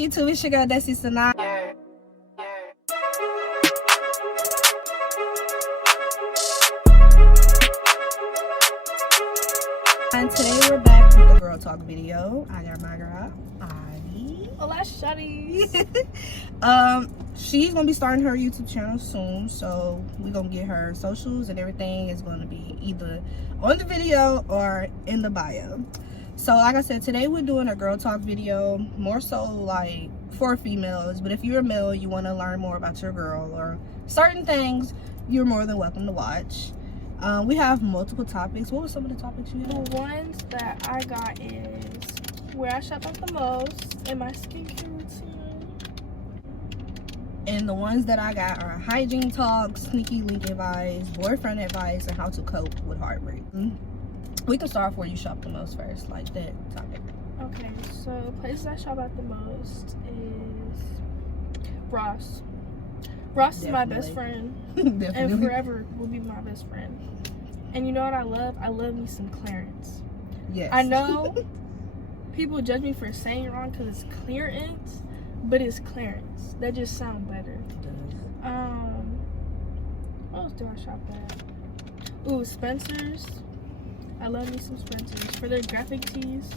YouTube, it's your girl DESISANAA. And today we're back with the girl talk video. I got my girl, Ivy. Hola, shawty. She's gonna be starting her YouTube channel soon, so we're gonna get her socials and everything is gonna be either on the video or in the bio. So like I said, today we're doing a girl talk video, more so like for females, but if you're a male, you want to learn more about your girl or certain things, you're more than welcome to watch. We have multiple topics. What were some of the topics you had? The ones that I got is where I shop at the most and my skincare routine. And the ones that I got are hygiene talk, sneaky link advice, boyfriend advice, and how to cope with heartbreak. We can start where you shop the most first, like that topic. Okay, so places I shop at the most is Ross. Ross is my best friend. And forever will be my best friend. And you know what I love? I love me some clearance. Yes. I know people judge me for saying it wrong because it's clearance, but it's clearance. That just sounds better. What else do I shop at? Ooh, Spencer's. I love me some Spencer's for their graphic tees.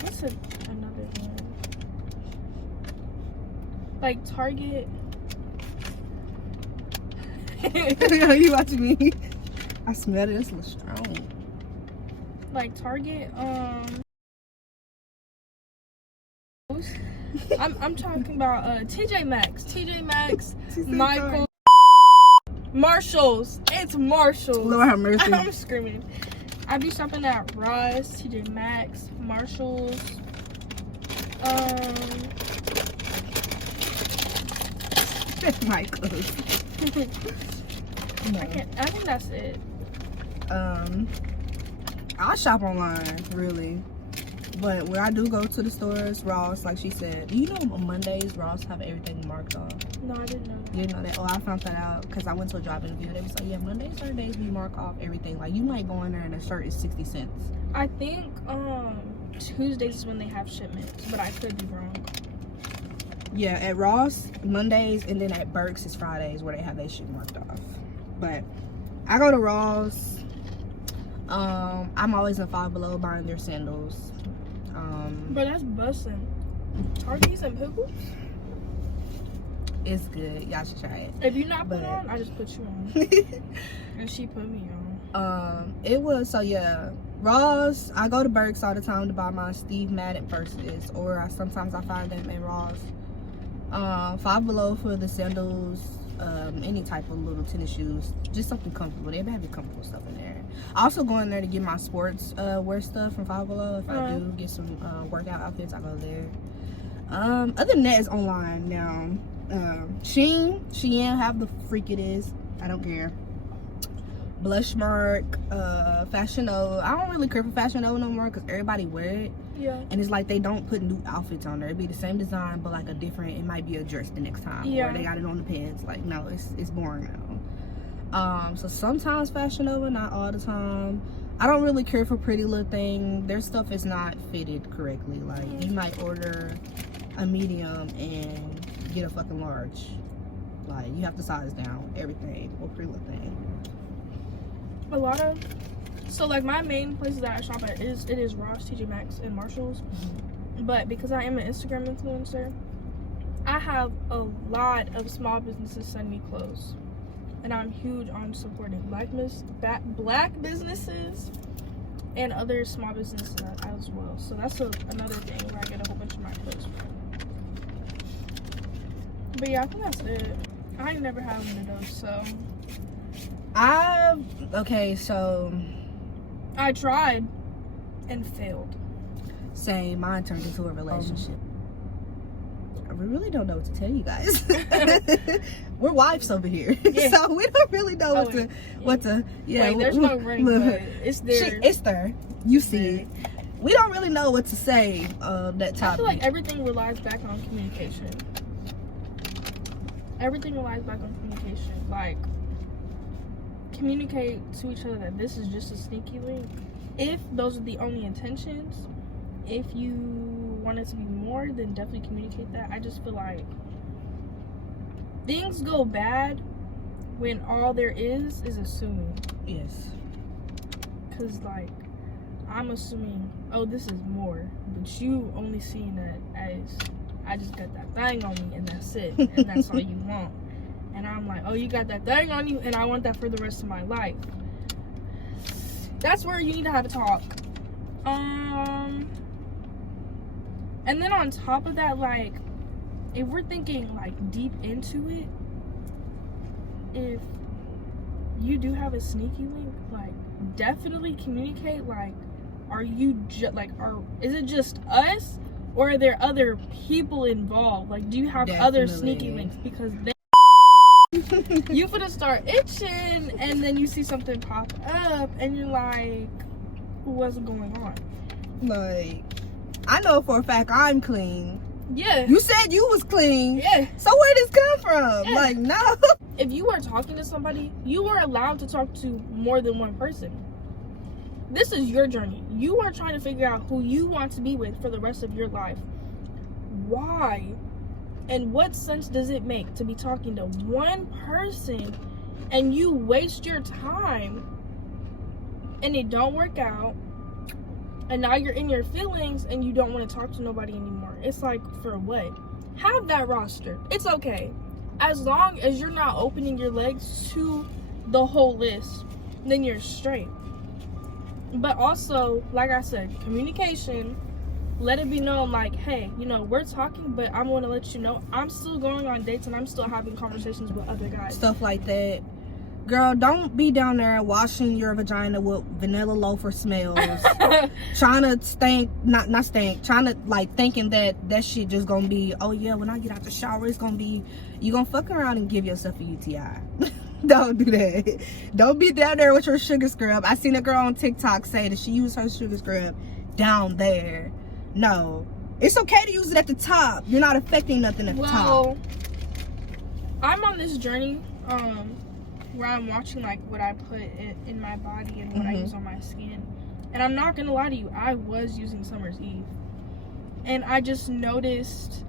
What's another one? Like Target. You watching me? I smell it. It's a little strong. Like Target. I'm talking about TJ Maxx, Michael, Marshalls. It's Marshalls. Lord have mercy. I'm screaming. I be shopping at Ross, TJ Maxx, Marshalls. Michael. I think that's it. I shop online, really. But when I do go to the stores, Ross, like she said, you know on Mondays, Ross have everything marked off. No, I didn't know. You didn't know that? Oh, I found that out because I went to a job interview. They was like, yeah, Mondays, Thursdays, we mark off everything. Like, you might go in there and a shirt is 60 cents. I think Tuesdays is when they have shipments, but I could be wrong. Yeah, at Ross, Mondays, and then at Burke's is Fridays where they have their shit marked off. But I go to Ross. I'm always in Five Below buying their sandals. But that's bussin'. Targets and Pickles? It's good. Y'all should try it. If you're not put on, I just put you on. And she put me on. It was, so yeah, Ross. I go to Burke's all the time to buy my Steve Madden purses, or sometimes I find them at Ross. Five Below for the sandals, any type of little tennis shoes, just something comfortable. They have comfortable stuff in there. I also go in there to get my sports wear stuff from Five Below. If I do get some workout outfits, I go there. Other than that, is online now. Shein, have the freak it is. I don't care. Blushmark, Fashion Nova. I don't really care for Fashion Nova no more because everybody wear it. Yeah. And it's like they don't put new outfits on there. It'd be the same design, but like a different. It might be a dress the next time. Yeah. Or they got it on the pants. Like no, it's boring now. So sometimes Fashion Nova, not all the time. I don't really care for Pretty Little Thing. Their stuff is not fitted correctly. Like you might order a medium and get a fucking large. Like you have to size down everything with Pretty Little Thing. A lot of, so like my main places that I shop at is Ross, TJ Maxx, and Marshalls. But because I am an Instagram influencer, I have a lot of small businesses send me clothes, and I'm huge on supporting black businesses and other small businesses as well. So that's another thing where I get a whole bunch of my clothes from. But yeah, I think that's it. I ain't never had one of those, so. Okay, so I tried and failed. Same. Mine turned into a relationship. We really don't know what to tell you guys. We're wives over here, so we don't really know what to. Yeah, wait, there's no ring, but it's there. It's there. You see it. We don't really know what to say. That topic. I feel like everything relies back on communication. Everything relies back on communication. Like, communicate to each other that this is just a sneaky link. If those are the only intentions, if you want it to be more, then definitely communicate that. I just feel like things go bad when all there is assuming. Yes. Because, like, I'm assuming, oh, this is more, but you only seeing that as, I just got that thing on me and that's it, and that's all you want. And I'm like, oh, you got that thing on you and I want that for the rest of my life. That's where you need to have a talk. And then on top of that, like, if we're thinking like deep into it, if you do have a sneaky link, like, definitely communicate. Like, are you is it just us, or are there other people involved? Like, do you have other sneaky links? Because then you finna start itching, and then you see something pop up, and you're like, what's going on? Like, I know for a fact I'm clean. Yeah. You said you was clean. Yeah. So where did this come from? Yeah. Like, no. If you are talking to somebody, you are allowed to talk to more than one person. This is your journey. You are trying to figure out who you want to be with for the rest of your life. Why? And what sense does it make to be talking to one person and you waste your time and it don't work out, and now you're in your feelings and you don't want to talk to nobody anymore? It's like, for what? Have that roster. It's okay. As long as you're not opening your legs to the whole list, then you're straight. But also, like I said, communication. Let it be known, like, hey, you know, we're talking, but I want to let you know I'm still going on dates and I'm still having conversations with other guys. Stuff like that. Girl, don't be down there washing your vagina with vanilla loafer smells. Trying to trying to, like, thinking that shit just gonna be, oh yeah, when I get out the shower, it's gonna be, you gonna fuck around and give yourself a UTI. Don't do that. Don't be down there with your sugar scrub. I seen a girl on TikTok say that she used her sugar scrub down there. No. It's okay to use it at the top. You're not affecting nothing at the top. Well, I'm on this journey where I'm watching, like, what I put in my body and what I use on my skin. And I'm not gonna lie to you, I was using Summer's Eve. And I just noticed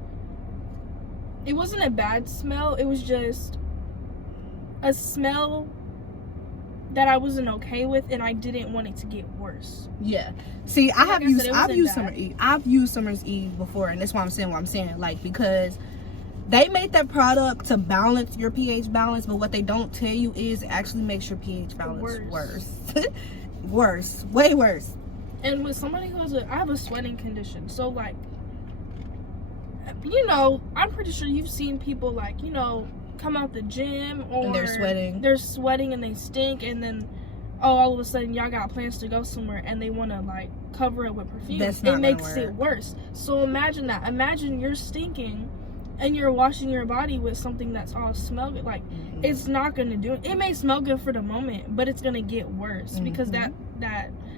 it wasn't a bad smell. It was just a smell that I wasn't okay with, and I didn't want it to get worse. Yeah. See, I've used Summer's Eve. I've used Summer's Eve before, and that's why I'm saying what I'm saying. Like, because they made that product to balance your pH balance, but what they don't tell you is it actually makes your pH balance worse. Worse. Way worse. And with somebody who I have a sweating condition, so, like, you know, I'm pretty sure you've seen people, like, you know, come out the gym, or and they're sweating and they stink, and then all of a sudden y'all got plans to go somewhere and they want to, like, cover it with perfume. It makes it worse. So imagine that. Imagine you're stinking and you're washing your body with something that's all smell good. Like, it's not gonna do it. It may smell good for the moment, but it's gonna get worse because that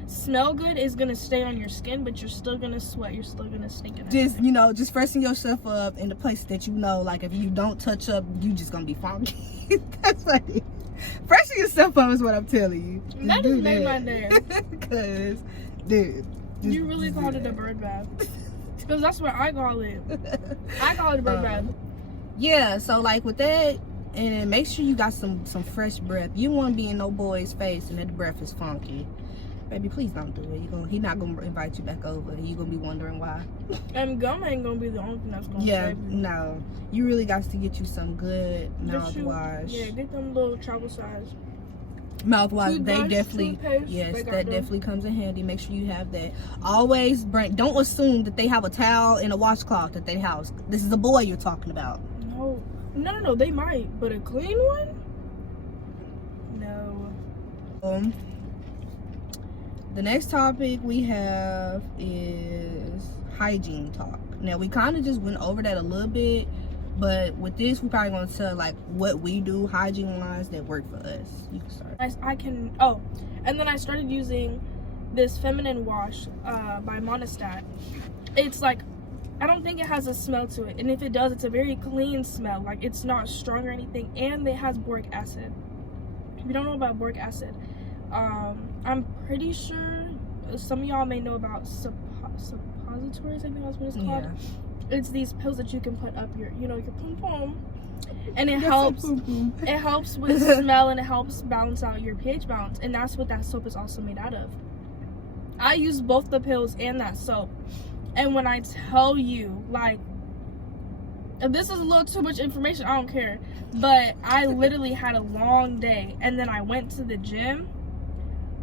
smell good is gonna stay on your skin, but you're still gonna sweat, you're still gonna stink. Just, you know, just freshen yourself up in the place that you know, like, if you don't touch up, you just gonna be funky. That's funny. Freshen yourself up is what I'm telling you. That just made my day. Because, dude, you really called it a bird bath. Because that's what I call it. I call it a bird bath. Yeah, so, like, with that, and then make sure you got some fresh breath. You want to be in no boy's face and that breath is funky. Baby, please don't do it. He's not gonna invite you back over, and you're gonna be wondering why. And gum ain't gonna be the only thing that's gonna save you. No, you really got to get you some good mouthwash. Yeah, get them little travel size mouthwash. They definitely, yes, that definitely comes in handy. Make sure you have that. Always don't assume that they have a towel and a washcloth at their house. This is a boy you're talking about. No, they might, but a clean one? No. The next topic we have is hygiene talk. Now, we kind of just went over that a little bit, but with this, we're probably going to tell, like, what we do hygiene-wise that work for us. You can start. And then I started using this feminine wash by Monistat. It's like, I don't think it has a smell to it, and if it does, it's a very clean smell. Like, it's not strong or anything, and it has boric acid. If you don't know about boric acid, I'm pretty sure some of y'all may know about suppositories, I think that's what it's called. Yeah. It's these pills that you can put up your, your pom pom, and it helps. It helps with smell, and it helps balance out your pH balance, and that's what that soap is also made out of. I use both the pills and that soap, and when I tell you, like, if this is a little too much information, I don't care, but I literally had a long day, and then I went to the gym.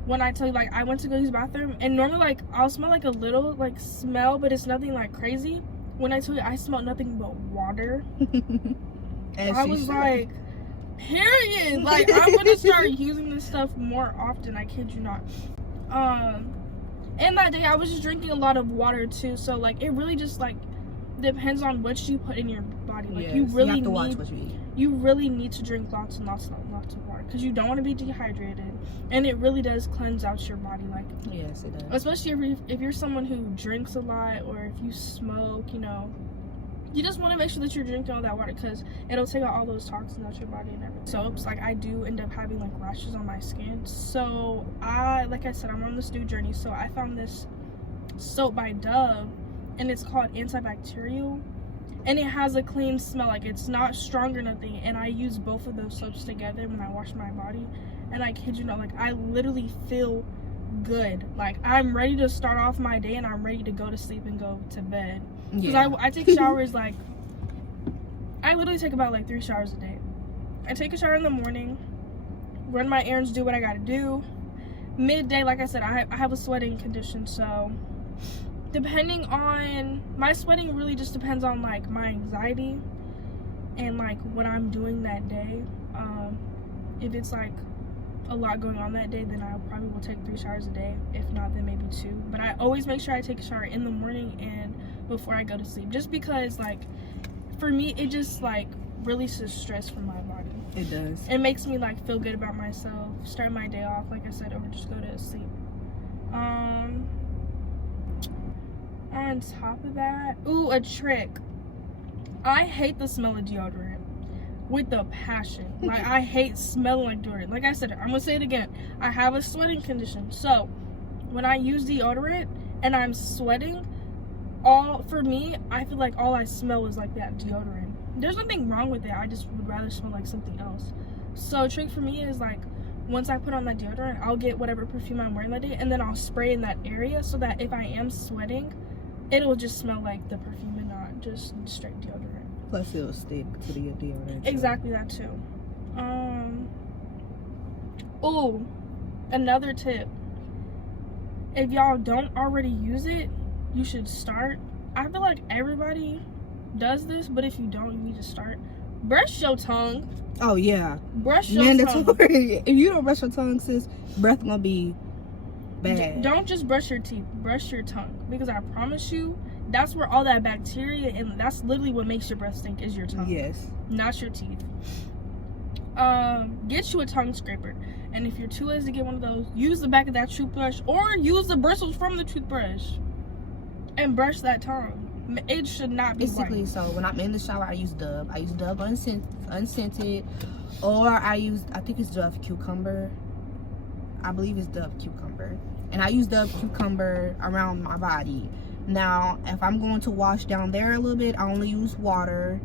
When I tell you, like, I went to go use the bathroom, and normally, like, I'll smell, like, a little, like, smell, but it's nothing, like, crazy. When I tell you, I smelled nothing but water. And I was like, period. Like, I'm going to start using this stuff more often. I kid you not. And that day, I was just drinking a lot of water, too. So, like, it really just, like, depends on what you put in your body. Like, yes, you really have to need, watch what you eat. You really need to drink lots and lots and lots of water, because you don't want to be dehydrated, and it really does cleanse out your body. Like, yes, it does. Especially if you're someone who drinks a lot, or if you smoke, you just want to make sure that you're drinking all that water, because it'll take out all those toxins out your body and everything. Soaps, like, I do end up having, like, rashes on my skin. So like I said, I'm on this new journey. So I found this soap by Dove, and it's called antibacterial, and it has a clean smell. Like, it's not strong or nothing, and I use both of those soaps together when I wash my body, and I kid you not, like, I literally feel good. Like, I'm ready to start off my day, and I'm ready to go to sleep and go to bed, because I take showers, like, I literally take about, like, 3 showers a day. I take a shower in the morning, run my errands, do what I gotta do. Midday, like I said, I have a sweating condition, so depending on my sweating, really just depends on, like, my anxiety and, like, what I'm doing that day. If it's, like, a lot going on that day, then I probably will take 3 showers a day. If not, then maybe 2. But I always make sure I take a shower in the morning and before I go to sleep, just because, like, for me, it just, like, releases stress from my body. It does. It makes me, like, feel good about myself, start my day off, like I said, or just go to sleep. On top of that, ooh, a trick. I hate the smell of deodorant with a passion. Like, I hate smelling like deodorant. Like I said, I'm gonna say it again. I have a sweating condition, so when I use deodorant and I'm sweating, for me, I feel like all I smell is like that deodorant. There's nothing wrong with it. I just would rather smell like something else. So a trick for me is, like, once I put on that deodorant, I'll get whatever perfume I'm wearing that day, and then I'll spray in that area, so that if I am sweating, it'll just smell like the perfume and not just straight deodorant. Plus, it'll stick to the deodorant. Exactly, that too. Oh, another tip. If y'all don't already use it, you should start. I feel like everybody does this, but if you don't, you need to start. Brush your tongue. Oh, yeah. Brush your tongue. If you don't brush your tongue, sis, breath gonna be bad. Don't just brush your teeth. Brush your tongue. Because I promise you, that's where all that bacteria, and that's literally what makes your breath stink, is your tongue. Yes. Not your teeth. Get you a tongue scraper. And if you're too lazy to get one of those, use the back of that toothbrush, or use the bristles from the toothbrush and brush that tongue. It should not be basically white. So when I'm in the shower, I use Dove. I use Dove unscented, or I think it's Dove cucumber. I believe it's Dove cucumber, and I use Dove cucumber around my body. Now, if I'm going to wash down there a little bit, I only use water,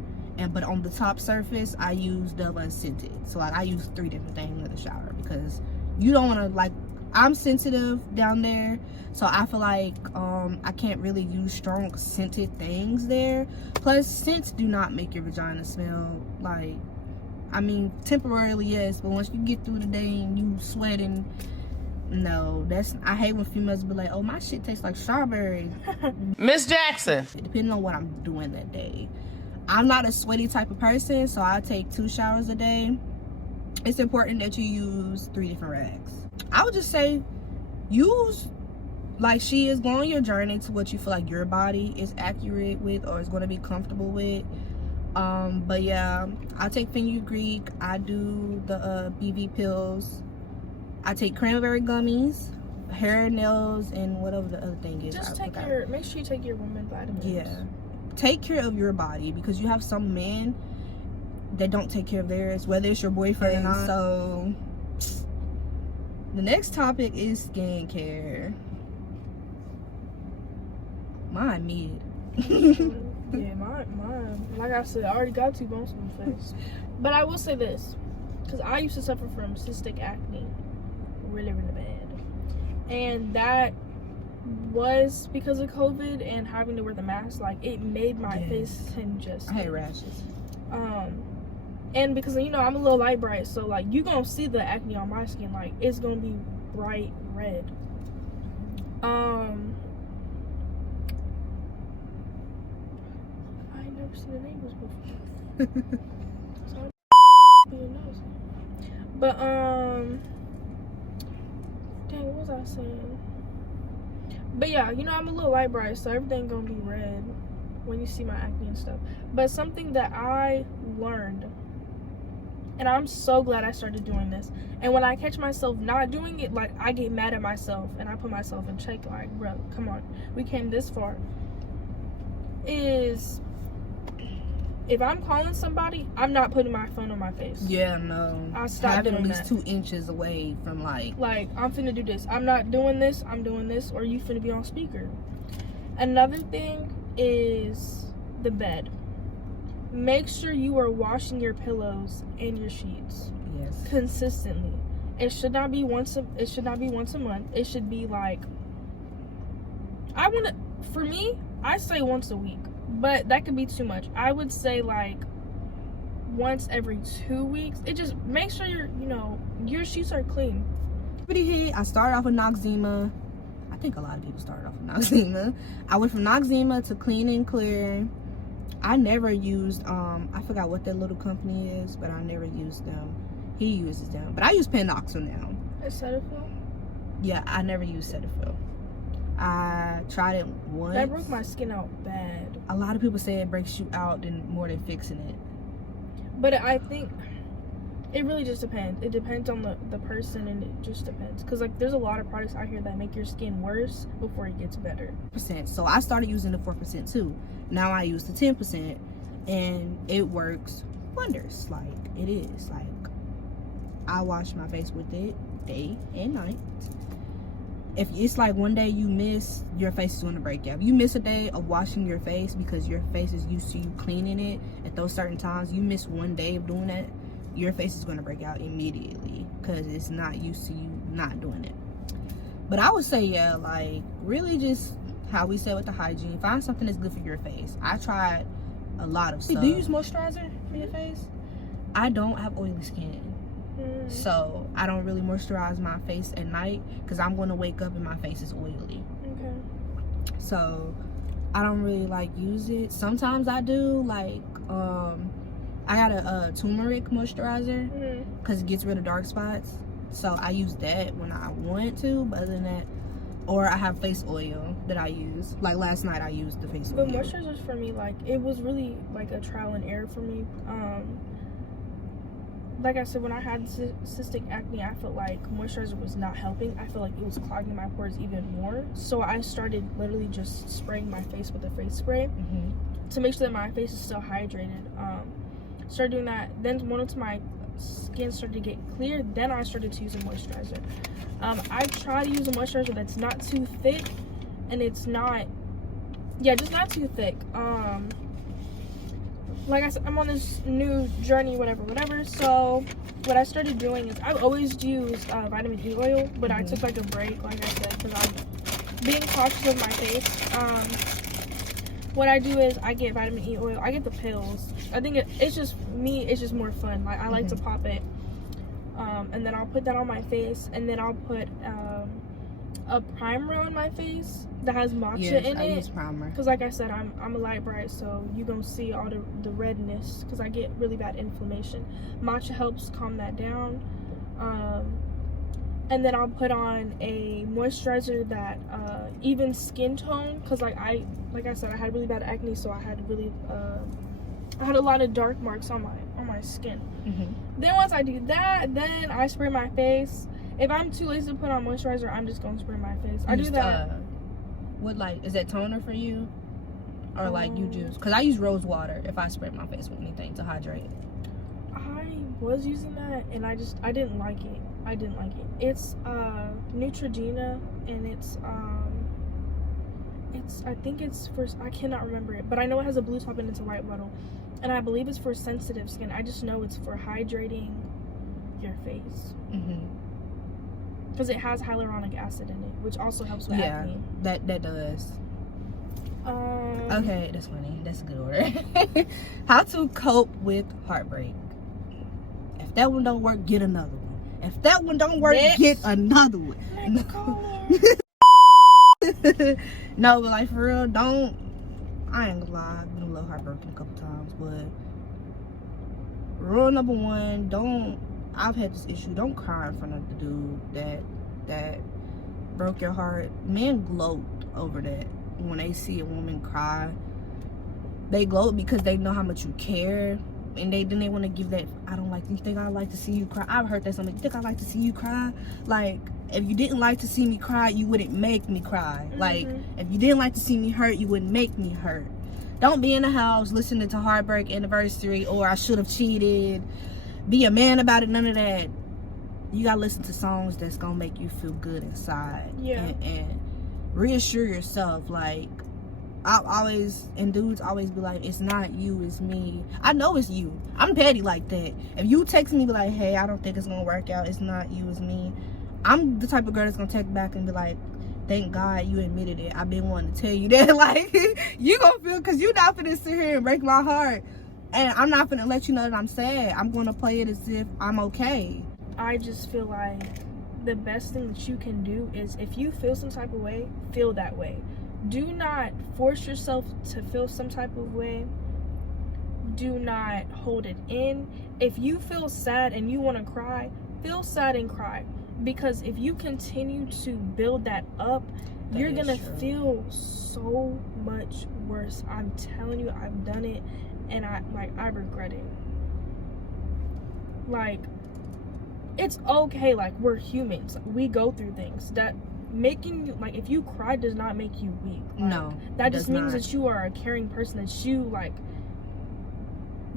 but on the top surface, I use Dove unscented. So, like, I use 3 different things in the shower, because you don't want to, like, I'm sensitive down there, so I feel like I can't really use strong scented things there. Plus, scents do not make your vagina smell like, I mean, temporarily, yes, but once you get through the day and you sweating, no, I hate when females be like, oh, my shit tastes like strawberry. Miss Jackson. Depending on what I'm doing that day. I'm not a sweaty type of person, so I take 2 showers a day. It's important that you use 3 different rags. I would just say use, like she is, go on your journey to what you feel like your body is accurate with or is going to be comfortable with. But yeah, I take fenugreek. I do the BV pills. I take cranberry gummies, hair, nails, and whatever the other thing is. Just make sure you take your woman vitamins. Yeah, take care of your body, because you have some men that don't take care of theirs, whether it's your boyfriend or not. So the next topic is skincare. Mine mid. Yeah, mine. Like I said, I already got 2 bumps on my face. But I will say this, because I used to suffer from cystic acne really, really bad. And that was because of COVID and having to wear the mask. Like, it made my face congested. I hate rashes. And because, you know, I'm a little light bright, so, like, you gonna see the acne on my skin. Like, it's gonna be bright red. I ain't never seen the neighbors before. So being nosy. But dang, what was I saying? But yeah, you know, I'm a little light bright, so everything gonna be red when you see my acne and stuff. But something that I learned, and I'm so glad I started doing this, and when I catch myself not doing it, like, I get mad at myself and I put myself in check, like, bro, come on, we came this far, is if I'm calling somebody, I'm not putting my phone on my face. Yeah, no. I stopped doing at least that. 2 inches away from like I'm finna do this. I'm not doing this. I'm doing this, or you finna be on speaker. Another thing is the bed. Make sure you are washing your pillows and your sheets. Yes. Consistently. It should not be once a month. It should be like, for me, I say once a week. But that could be too much. I would say like once every 2 weeks. It just make sure your sheets are clean. I started off with Noxzema. I think a lot of people started off with Noxzema. I went from Noxzema to Clean and Clear. I never used I forgot what that little company is, but I never used them. He uses them, but I use Panoxyl now. Cetaphil? Yeah, I never used Cetaphil. I tried it once. That broke my skin out bad. A lot of people say it breaks you out more than fixing it. But I think it really just depends. It depends on the person, and it just depends. Because, like, there's a lot of products out here that make your skin worse before it gets better. So I started using the 4% too. Now I use the 10%, and it works wonders. Like, it is. Like, I wash my face with it day and night. If it's like one day you miss, your face is going to break out. If you miss a day of washing your face because your face is used to you cleaning it at those certain times, you miss one day of doing that, your face is going to break out immediately because it's not used to you not doing it. But I would say, yeah, like, really just how we said with the hygiene, find something that's good for your face. I tried a lot of stuff. Do you use moisturizer for your face? I don't have oily skin. So I don't really moisturize my face at night because I'm going to wake up and my face is oily. Okay. So I don't really like use it. Sometimes I do, like I got a turmeric moisturizer because it gets rid of dark spots. So I use that when I want to, but other than that, or I have face oil that I use. Like last night I used the face oil. But moisturizers for me, like, it was really like a trial and error for me. Like I said, when I had cystic acne, I felt like moisturizer was not helping. I felt like it was clogging my pores even more. So I started literally just spraying my face with a face spray to make sure that my face is still hydrated. Started doing that. Then once my skin started to get clear, then I started to use a moisturizer. I try to use a moisturizer that's not too thick, and it's not, just not too thick. Like I said, I'm on this new journey, whatever. So what I started doing is I've always used vitamin E oil, but I took like a break, like I said, because I'm being cautious of my face. What I do is I get vitamin E oil. I get the pills. I think it's just me. It's just more fun. Like, I like to pop it, and then I'll put that on my face, and then I'll put a primer on my face that has matcha in it. I use primer. Because like I said, I'm a light bright, so you're going to see all the redness because I get really bad inflammation. Matcha helps calm that down. And then I'll put on a moisturizer that even skin tone, because like I said, I had really bad acne, so I had a lot of dark marks on my skin. Then once I do that, then I spray my face. If I'm too lazy to put on moisturizer, I'm just gonna spray my face. I do that. What, like, is that toner for you, or like you just? Because I use rose water if I spray my face with anything to hydrate. I was using that, and I didn't like it. It's Neutrogena, and I think it's for, I cannot remember it, but I know it has a blue top and it's a white bottle, and I believe it's for sensitive skin. I just know it's for hydrating your face. Because it has hyaluronic acid in it, which also helps with acne. that does. Okay, that's funny. That's a good order. How to cope with heartbreak. If that one don't work, get another one. If that one don't work, get another one. No, but like for real, I ain't gonna lie, I've been a little heartbroken a couple times, but rule number one, I've had this issue, don't cry in front of the dude that broke your heart. Men gloat over that. When they see a woman cry, they gloat because they know how much you care, and then they want to give that, you think I like to see you cry? I've heard that something, you think I like to see you cry? Like, if you didn't like to see me cry, you wouldn't make me cry. Like, if you didn't like to see me hurt, you wouldn't make me hurt. Don't be in the house listening to Heartbreak Anniversary or I Should Have Cheated. Be a man about it, none of that. You gotta listen to songs that's gonna make you feel good inside. And reassure yourself. Like, dudes always be like, it's not you, it's me. I know it's you. I'm petty like that. If you text me, be like, hey, I don't think it's gonna work out, it's not you, it's me, I'm the type of girl that's gonna text back and be like, thank God you admitted it. I've been wanting to tell you that. Like, you gonna feel, because you're not finna sit here and break my heart, and I'm not finna let you know that I'm sad. I'm gonna play it as if I'm okay. I just feel like the best thing that you can do is, if you feel some type of way, feel that way. Do not force yourself to feel some type of way. Do not hold it in. If you feel sad and you want to cry, feel sad and cry. Because if you continue to build that up, you're gonna feel so much worse. I'm telling you, I've done it, and I regret it. Like, it's okay. Like, we're humans. We go through things. That making you, like, if you cry does not make you weak. Like, no, that just means that you are a caring person. That you, like,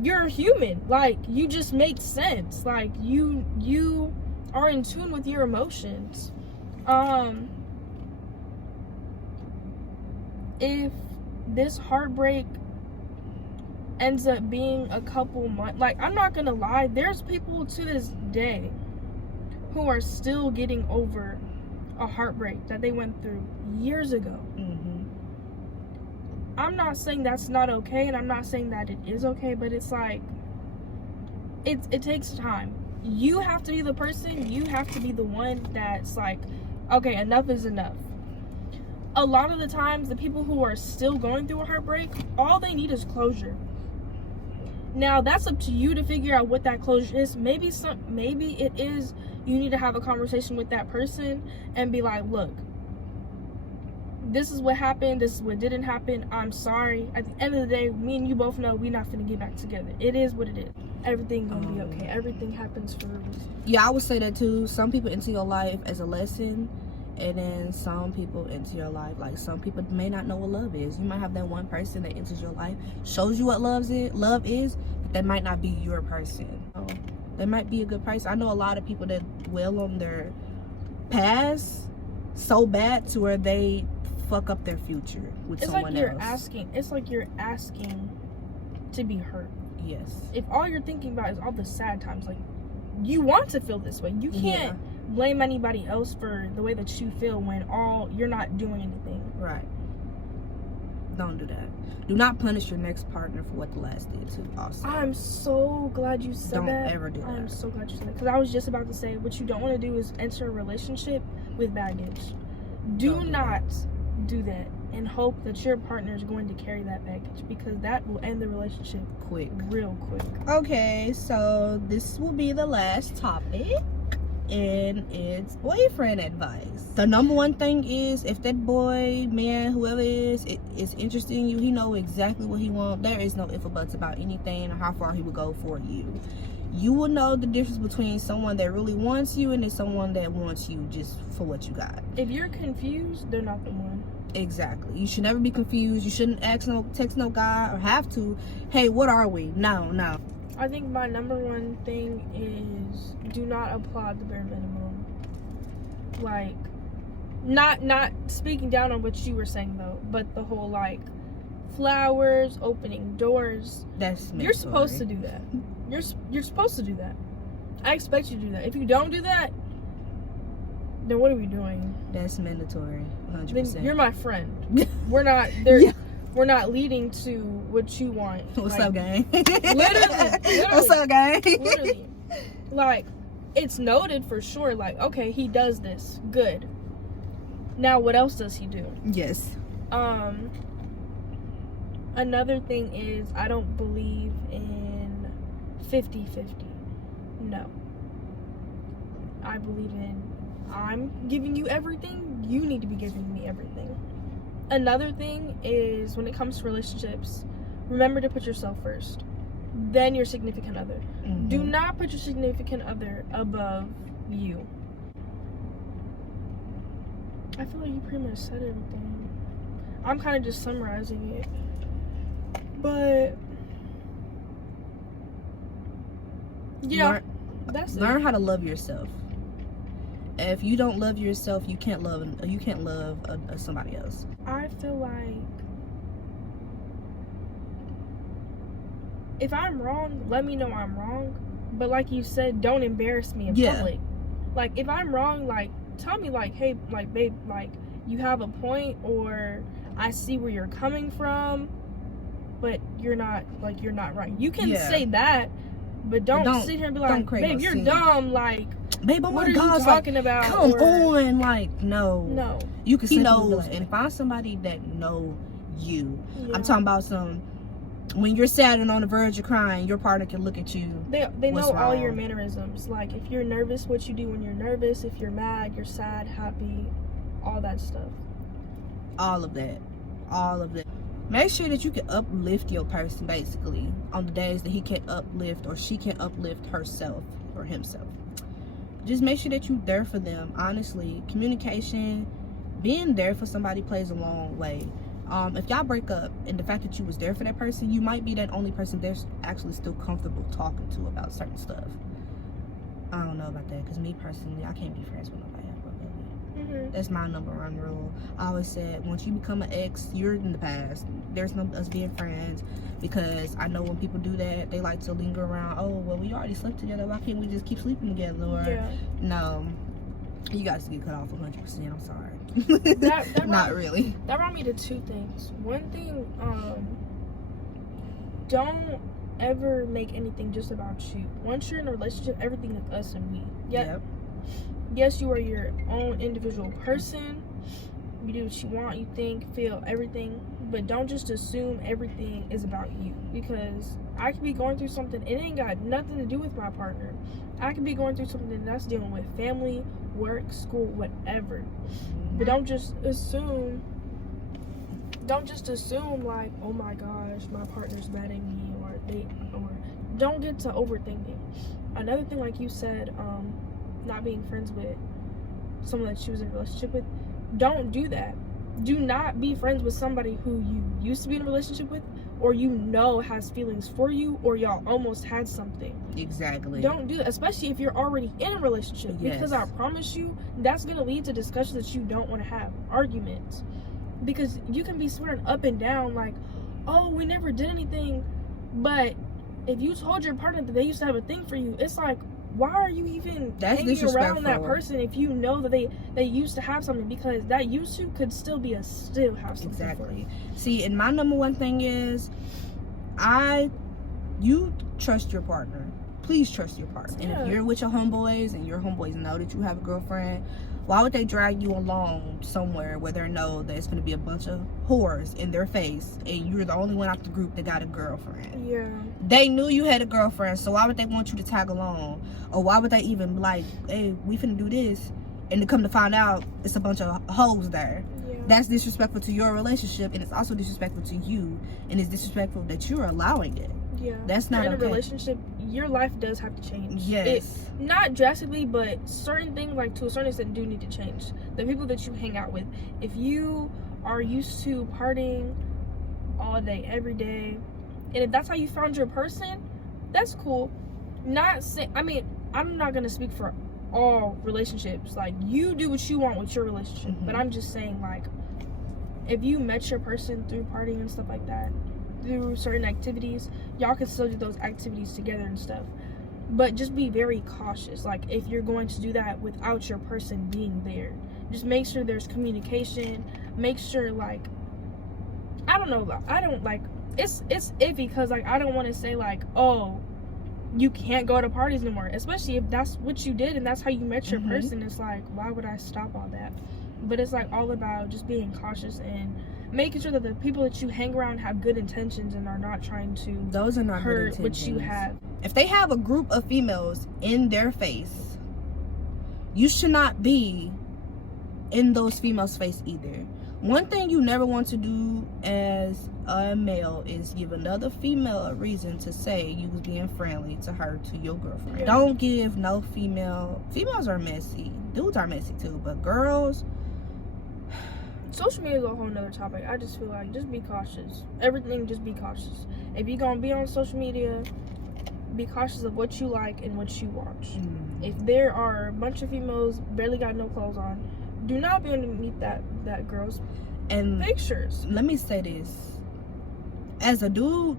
you're a human. Like, you just make sense. Like, you are in tune with your emotions. If this heartbreak ends up being a couple months, like, I'm not gonna lie, there's people to this day who are still getting over a heartbreak that they went through years ago. I'm not saying that's not okay, and I'm not saying that it is okay, but it's like, it takes time. You have to be the person, you have to be the one that's like, okay, enough is enough. A lot of the times, the people who are still going through a heartbreak, all they need is closure. Now, that's up to you to figure out what that closure is. Maybe it is, you need to have a conversation with that person and be like, look, this is what happened, this is what didn't happen, I'm sorry. At the end of the day, me and you both know we're not finna get back together. It is what it is. Everything's gonna be okay. Everything happens for a reason. Yeah, I would say that too. Some people enter your life as a lesson, and then some people enter your life, like, some people may not know what love is. You might have that one person that enters your life, shows you what love is, but that might not be your person. So, they might be a good person. I know a lot of people that dwell on their past so bad to where they fuck up their future with someone else. It's like you're asking to be hurt. Yes. If all you're thinking about is all the sad times, like, you want to feel this way. You can't blame anybody else for the way that you feel when you're not doing anything. Right. Don't do that. Do not punish your next partner for what the last did too. Also, I'm so glad you said that. Don't ever do that. I'm so glad you said that, because I was just about to say, what you don't want to do is enter a relationship with baggage. Do not do that and hope that your partner is going to carry that baggage, because that will end the relationship real quick. Okay, so this will be the last topic, and it's boyfriend advice. The number one thing is, if that boy, man, whoever is interested in you, he know exactly what he wants. There is no ifs or buts about anything or how far he would go for you. You will know the difference between someone that really wants you and then someone that wants you just for what you got. If you're confused, they're not the one. Exactly. You should never be confused. You shouldn't text no guy or have to, hey, what are we? No. I think my number one thing is, do not applaud the bare minimum. Like, Not speaking down on what you were saying though, but the whole like flowers, opening doors. That's mandatory. You're supposed to do that. You're supposed to do that. I expect you to do that. If you don't do that, then what are we doing? That's mandatory. 100%. Then you're my friend. We're not there. Yeah. We're not leading to what you want. What's like, up, gang? Literally. What's up, gang? Literally. Like, it's noted for sure. Like, okay, he does this. Good. Now, what else does he do? Yes. Another thing is, I don't believe in 50-50. No. I believe in, I'm giving you everything, you need to be giving me everything. Another thing is, when it comes to relationships, remember to put yourself first, then your significant other. Mm-hmm. Do not put your significant other above you. I feel like you pretty much said everything. I'm kind of just summarizing it. But yeah, learn how to love yourself. If you don't love yourself, you can't love somebody else. I feel like if I'm wrong, let me know I'm wrong. But like you said, don't embarrass me in public. Like if I'm wrong, like tell me like, hey, like babe, like you have a point, or I see where you're coming from, but you're not right. You can say that, but don't sit here and be like, babe, you're dumb, like, babe, oh my God, what are you talking about? Come on, like, no. You can he knows and find somebody that know you. Yeah. I'm talking about when you're sad and on the verge of crying, your partner can look at you. They know all your mannerisms. Like if you're nervous, what you do when you're nervous. If you're mad, you're sad, happy, all that stuff. All of that. Make sure that you can uplift your person, basically, on the days that he can uplift or she can uplift herself or himself. Just make sure that you're there for them. Honestly, communication, being there for somebody plays a long way. If y'all break up and the fact that you was there for that person, you might be that only person they're actually still comfortable talking to about certain stuff. I don't know about that, because me personally, I can't be friends with nobody. That's my number one rule. I always said, once you become an ex, you're in the past. There's no us being friends, because I know when people do that, they like to linger around. Oh, well, we already slept together. Why can't we just keep sleeping together? Or no, you guys get cut off 100%. I'm sorry. Not really. That brought me to two things. One thing, don't ever make anything just about you. Once you're in a relationship, everything is us and we. Yep. Yes, you are your own individual person. You do what you want, you think, feel, everything. But don't just assume everything is about you. Because I could be going through something, it ain't got nothing to do with my partner. I could be going through something that's dealing with family, work, school, whatever. But don't just assume like, oh my gosh, my partner's mad at me, or don't get to overthinking. Another thing, like you said, not being friends with someone that she was in a relationship with, don't do that. Do not be friends with somebody who you used to be in a relationship with, or has feelings for you, or y'all almost had something. Exactly. Don't do that, especially if you're already in a relationship. Yes. Because I promise you, that's going to lead to discussions that you don't want to have, arguments. Because you can be swearing up and down like, oh, we never did anything. But if you told your partner that they used to have a thing for you, it's like, why are you even hanging around that person if you know that they used to have something? Because that used to could still be still have something for you. See, and my number one thing is, you trust your partner. Please trust your partner. And if you're with your homeboys and your homeboys know that you have a girlfriend, why would they drag you along somewhere where they know that it's going to be a bunch of whores in their face and you're the only one out the group that got a girlfriend? Yeah. They knew you had a girlfriend, so why would they want you to tag along? Or why would they even be like, hey, we finna do this, and to come to find out it's a bunch of hoes there? Yeah. That's disrespectful to your relationship, and it's also disrespectful to you, and it's disrespectful that you're allowing it. Yeah. That's not in okay. a relationship, your life does have to change. Yes. Not drastically, but certain things, like to a certain extent, do need to change. The people that you hang out with. If you are used to partying all day, every day, and if that's how you found your person, that's cool. I'm not gonna speak for all relationships. Like, you do what you want with your relationship. But I'm just saying, like, if you met your person through partying and stuff like that, through certain activities, y'all can still do those activities together and stuff. But just be very cautious. Like, if you're going to do that without your person being there, just make sure there's communication. Make sure, like, I don't know, I don't, like, it's iffy, because, like, I don't want to say, like, oh, you can't go to parties anymore, especially if that's what you did and that's how you met your person. It's like, why would I stop all that? But it's, like, all about just being cautious and making sure that the people that you hang around have good intentions and are not trying to hurt what you have. If they have a group of females in their face, you should not be in those females' face either. One thing you never want to do as a male is give another female a reason to say you was being friendly to her, to your girlfriend. Don't give no females are messy, dudes are messy too, but girls, social media is a whole nother topic. I just feel like, just be cautious. Everything, just be cautious. If you're gonna be on social media, be cautious of what you like and what you watch. If there are a bunch of females barely got no clothes on, do not be underneath that girl's pictures. Let me say this. As a dude,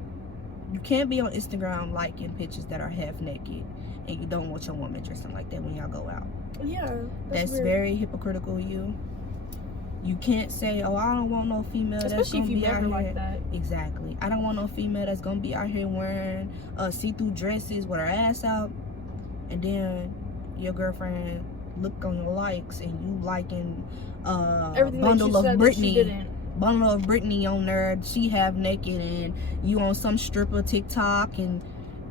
you can't be on Instagram liking pictures that are half naked, and you don't want your woman dressing like that when y'all go out. Yeah. That's very hypocritical of you. You can't say, oh, I don't want no female that's gonna be out here like that. Exactly. I don't want no female that's gonna be out here wearing see-through dresses with her ass out, and then your girlfriend look on your likes and you liking bundle of Britney on there, she have naked, and you on some stripper TikTok,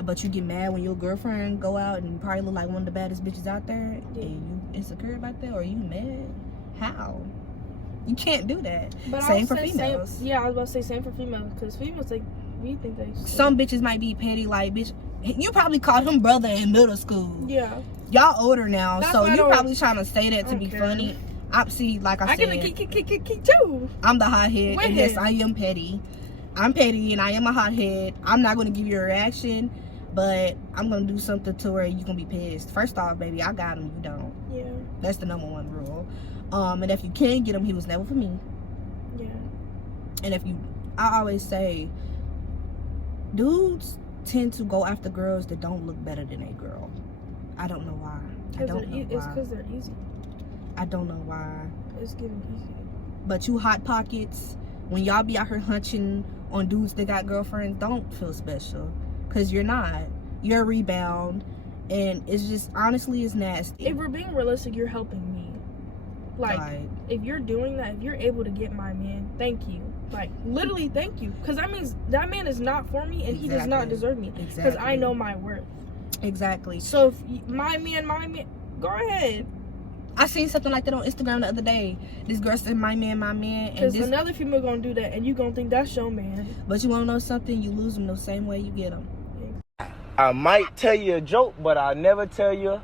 but you get mad when your girlfriend go out and probably look like one of the baddest bitches out there, and you insecure about that, or you mad? How? You can't do that. But same for females. I was about to say same for females, because females, like, we think they some bitches might be petty, like, bitch, you probably called him brother in middle school. Yeah. Y'all older now, so you probably trying to say that to be funny. See, like I said, too. I'm the hothead, and yes, I am petty. I'm petty, and I am a hothead. I'm not gonna give you a reaction, but I'm gonna do something to where you gonna be pissed. First off, baby, I got him, you don't. Yeah. That's the number one rule. And if you can get him, he was never for me. Yeah. And I always say, dudes tend to go after girls that don't look better than a girl. I don't know why. It's because they're easy. I don't know why. It's getting easy. But you hot pockets, when y'all be out here hunching on dudes that got girlfriends, don't feel special, because you're not. You're a rebound, and it's just, honestly, it's nasty. If we're being realistic, you're helping me. Like, if you're doing that, if you're able to get my man, thank you. Like, literally, thank you. Because that means that man is not for me, and he does not deserve me. Because I know my worth. Exactly. So, if my man, go ahead. I seen something like that on Instagram the other day. This girl said, my man. Because another female gonna do that, and you gonna think that's your man. But you wanna know something? You lose them the same way you get them. I might tell you a joke, but I'll never tell you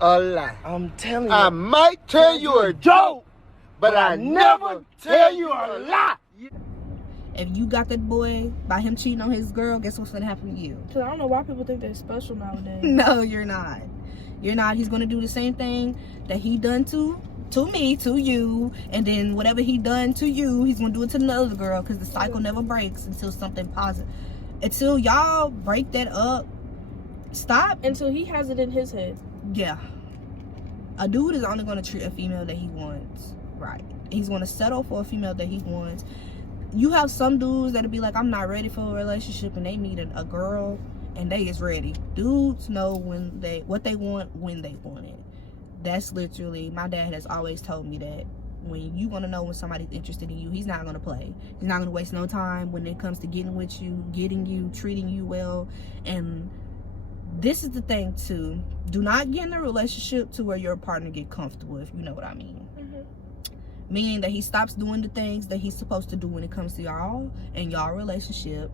a lie. I'm telling you. I might tell you a joke, but I never tell you a lie. If you got that boy by him cheating on his girl, guess what's gonna happen to you? Because I don't know why people think they're special nowadays. No, you're not. You're not. He's gonna do the same thing that he done to me, to you, and then whatever he done to you, he's gonna do it to another girl, because the cycle never breaks until something positive. Until y'all break that up, stop. Until he has it in his head. Yeah. A dude is only gonna treat a female that he wants right. He's gonna settle for a female that he wants. You have some dudes that'll be like, I'm not ready for a relationship, and they meet a girl and they is ready. Dudes know what they want when they want it. That's literally, my dad has always told me that when you want to know when somebody's interested in you, he's not going to play. He's not going to waste no time when it comes to getting with you, getting you, treating you well. And this is the thing too. Do not get in a relationship to where your partner get comfortable, if you know what I mean. Meaning that he stops doing the things that he's supposed to do when it comes to y'all and y'all relationship.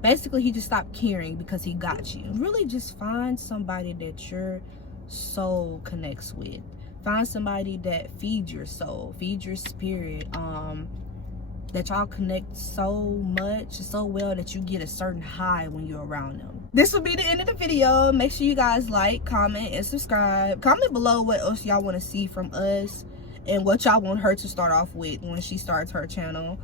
Basically, he just stopped caring because he got you. Really just find somebody that your soul connects with. Find somebody that feeds your soul, feeds your spirit. that y'all connect so much, so well, that you get a certain high when you're around them. This will be the end of the video. Make sure you guys like, comment, and subscribe. Comment below what else y'all want to see from us and what y'all want her to start off with when she starts her channel.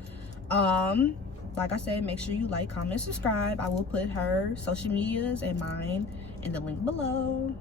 Like I said, make sure you like, comment, subscribe. I will put her social medias and mine in the link below.